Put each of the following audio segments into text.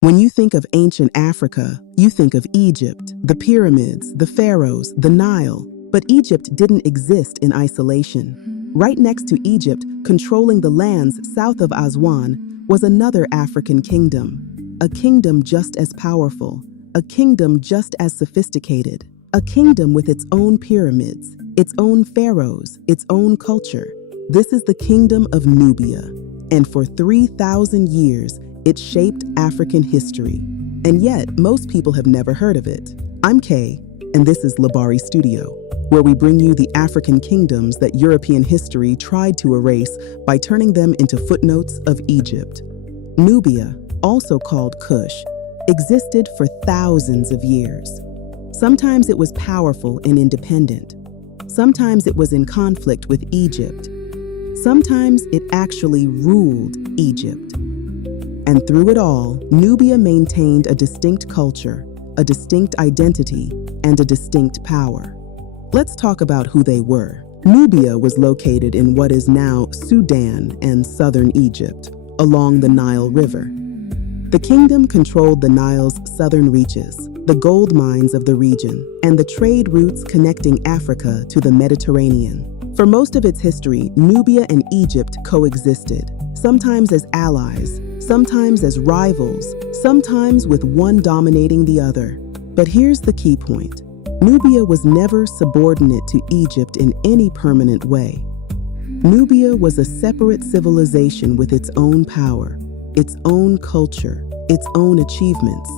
When you think of ancient Africa, you think of Egypt, the pyramids, the pharaohs, the Nile. But Egypt didn't exist in isolation. Right next to Egypt, controlling the lands south of Aswan, was another African kingdom. A kingdom just as powerful, a kingdom just as sophisticated, a kingdom with its own pyramids, its own pharaohs, its own culture. This is the kingdom of Nubia, and for 3,000 years, it shaped African history. And yet, most people have never heard of it. I'm Kay, and this is Labari Studio, where we bring you the African kingdoms that European history tried to erase by turning them into footnotes of Egypt. Nubia, also called Kush, existed for thousands of years. Sometimes it was powerful and independent. Sometimes it was in conflict with Egypt. Sometimes it actually ruled Egypt. And through it all, Nubia maintained a distinct culture, a distinct identity, and a distinct power. Let's talk about who they were. Nubia was located in what is now Sudan and southern Egypt, along the Nile River. The kingdom controlled the Nile's southern reaches, the gold mines of the region, and the trade routes connecting Africa to the Mediterranean. For most of its history, Nubia and Egypt coexisted, sometimes as allies, sometimes as rivals, sometimes with one dominating the other. But here's the key point. Nubia was never subordinate to Egypt in any permanent way. Nubia was a separate civilization with its own power, its own culture, its own achievements.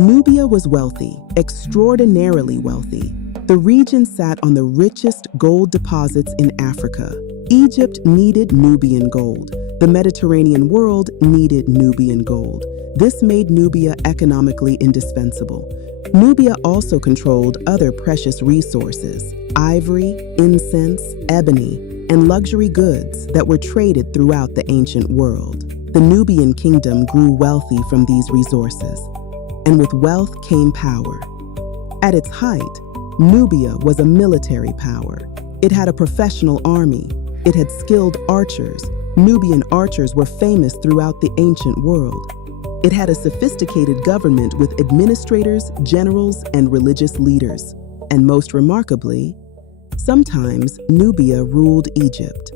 Nubia was wealthy, extraordinarily wealthy. The region sat on the richest gold deposits in Africa. Egypt needed Nubian gold. The Mediterranean world needed Nubian gold. This made Nubia economically indispensable. Nubia also controlled other precious resources: ivory, incense, ebony, and luxury goods that were traded throughout the ancient world. The Nubian kingdom grew wealthy from these resources, and with wealth came power. At its height, Nubia was a military power. It had a professional army. It had skilled archers. Nubian archers were famous throughout the ancient world. It had a sophisticated government with administrators, generals, and religious leaders. And most remarkably, sometimes Nubia ruled Egypt.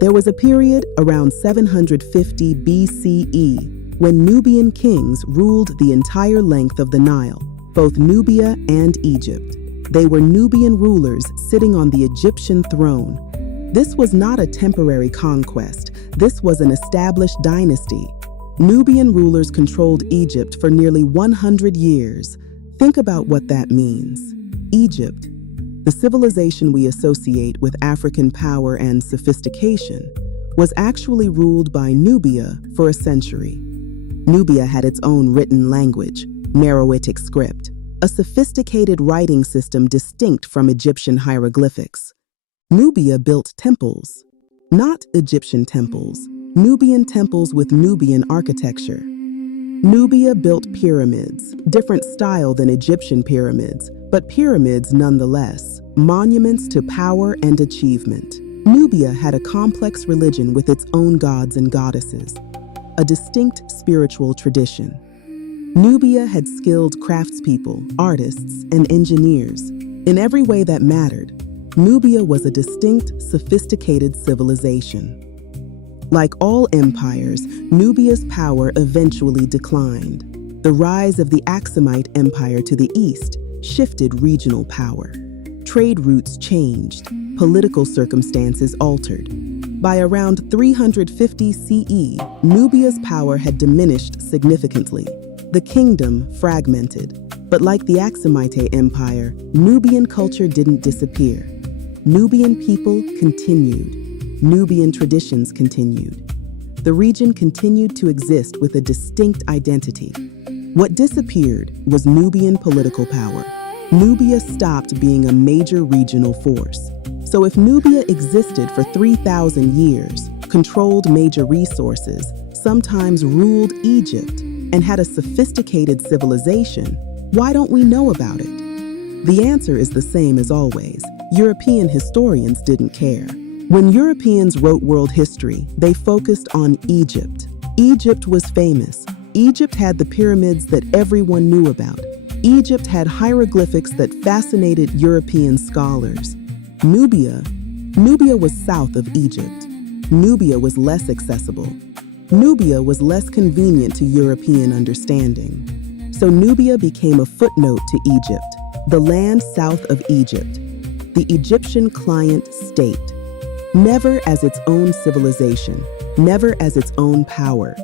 There was a period around 750 BCE when Nubian kings ruled the entire length of the Nile, both Nubia and Egypt. They were Nubian rulers sitting on the Egyptian throne. This was not a temporary conquest. This was an established dynasty. Nubian rulers controlled Egypt for nearly 100 years. Think about what that means. Egypt, the civilization we associate with African power and sophistication, was actually ruled by Nubia for a century. Nubia had its own written language, Meroitic script, a sophisticated writing system distinct from Egyptian hieroglyphics. Nubia built temples, not Egyptian temples, Nubian temples with Nubian architecture. Nubia built pyramids, different style than Egyptian pyramids, but pyramids nonetheless, monuments to power and achievement. Nubia had a complex religion with its own gods and goddesses, a distinct spiritual tradition. Nubia had skilled craftspeople, artists, and engineers. In every way that mattered, Nubia was a distinct, sophisticated civilization. Like all empires, Nubia's power eventually declined. The rise of the Aksumite Empire to the east shifted regional power. Trade routes changed, political circumstances altered. By around 350 CE, Nubia's power had diminished significantly. The kingdom fragmented. But like the Aksumite Empire, Nubian culture didn't disappear. Nubian people continued. Nubian traditions continued. The region continued to exist with a distinct identity. What disappeared was Nubian political power. Nubia stopped being a major regional force. So if Nubia existed for 3,000 years, controlled major resources, sometimes ruled Egypt, and had a sophisticated civilization, why don't we know about it? The answer is the same as always. European historians didn't care. When Europeans wrote world history, they focused on Egypt. Egypt was famous, Egypt had the pyramids that everyone knew about. Egypt had hieroglyphics that fascinated European scholars. Nubia was south of Egypt. Nubia was less accessible. Nubia was less convenient to European understanding. So Nubia became a footnote to Egypt, the land south of Egypt, the Egyptian client state, never as its own civilization, never as its own power.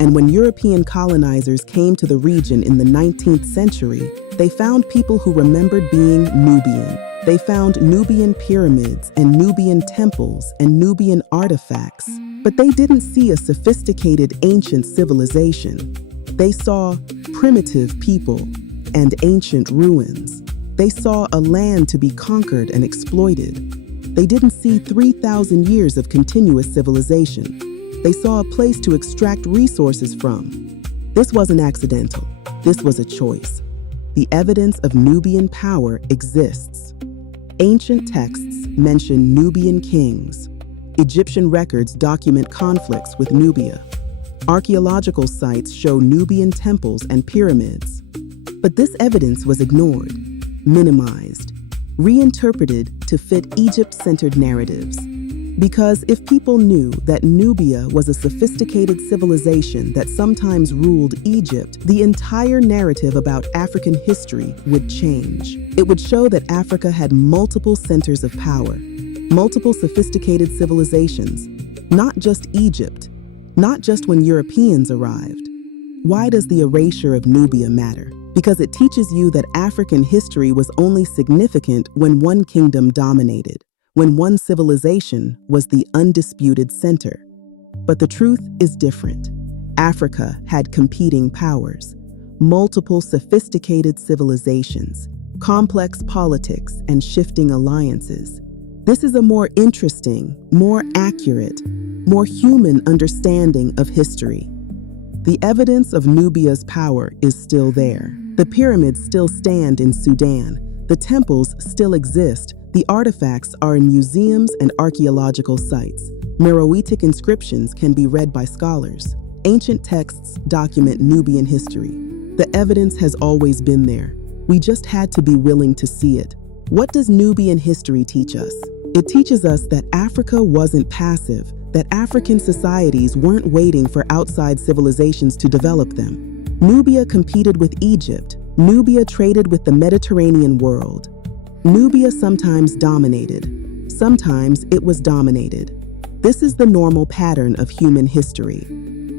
And when European colonizers came to the region in the 19th century, they found people who remembered being Nubian. They found Nubian pyramids and Nubian temples and Nubian artifacts, but they didn't see a sophisticated ancient civilization. They saw primitive people and ancient ruins. They saw a land to be conquered and exploited. They didn't see 3,000 years of continuous civilization. They saw a place to extract resources from. This wasn't accidental. This was a choice. The evidence of Nubian power exists. Ancient texts mention Nubian kings. Egyptian records document conflicts with Nubia. Archaeological sites show Nubian temples and pyramids. But this evidence was ignored, minimized, reinterpreted to fit Egypt-centered narratives. Because if people knew that Nubia was a sophisticated civilization that sometimes ruled Egypt, the entire narrative about African history would change. It would show that Africa had multiple centers of power, multiple sophisticated civilizations, not just Egypt, not just when Europeans arrived. Why does the erasure of Nubia matter? Because it teaches you that African history was only significant when one kingdom dominated, when one civilization was the undisputed center. But the truth is different. Africa had competing powers, multiple sophisticated civilizations, complex politics, and shifting alliances. This is a more interesting, more accurate, more human understanding of history. The evidence of Nubia's power is still there. The pyramids still stand in Sudan. The temples still exist. The artifacts are in museums and archaeological sites. Meroitic inscriptions can be read by scholars. Ancient texts document Nubian history. The evidence has always been there. We just had to be willing to see it. What does Nubian history teach us? It teaches us that Africa wasn't passive, that African societies weren't waiting for outside civilizations to develop them. Nubia competed with Egypt. Nubia traded with the Mediterranean world. Nubia sometimes dominated. Sometimes it was dominated. This is the normal pattern of human history.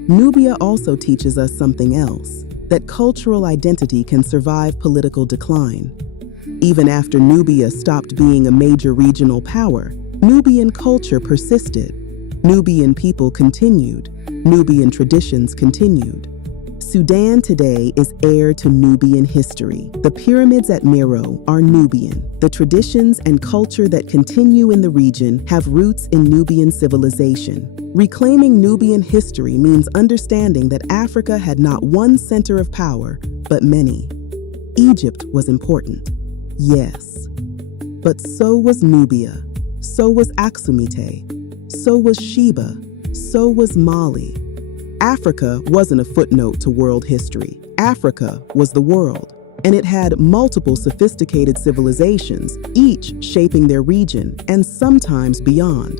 Nubia also teaches us something else, that cultural identity can survive political decline. Even after Nubia stopped being a major regional power, Nubian culture persisted. Nubian people continued. Nubian traditions continued. Sudan today is heir to Nubian history. The pyramids at Meroe are Nubian. The traditions and culture that continue in the region have roots in Nubian civilization. Reclaiming Nubian history means understanding that Africa had not one center of power, but many. Egypt was important, yes. But so was Nubia. So was Aksumite. So was Sheba. So was Mali. Africa wasn't a footnote to world history. Africa was the world, and it had multiple sophisticated civilizations, each shaping their region and sometimes beyond.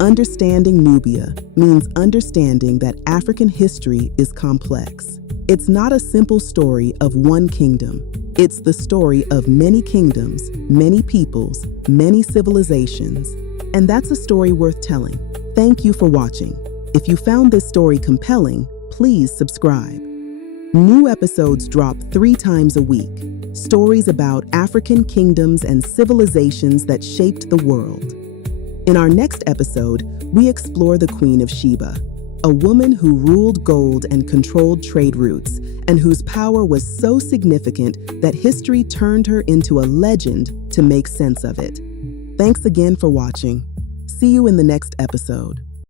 Understanding Nubia means understanding that African history is complex. It's not a simple story of one kingdom. It's the story of many kingdoms, many peoples, many civilizations, and that's a story worth telling. Thank you for watching. If you found this story compelling, please subscribe. New episodes drop 3 times a week. Stories about African kingdoms and civilizations that shaped the world. In our next episode, we explore the Queen of Sheba, a woman who ruled gold and controlled trade routes, and whose power was so significant that history turned her into a legend to make sense of it. Thanks again for watching. See you in the next episode.